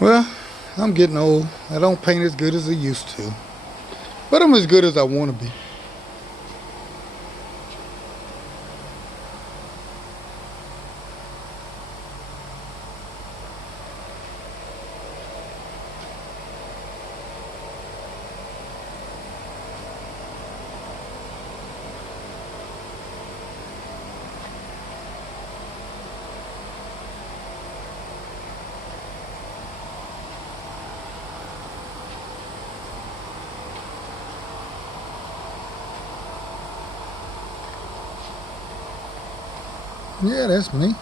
Well, I'm getting old. I don't paint as good as I used to. But I'm as good as I want to be. Yeah, that's me.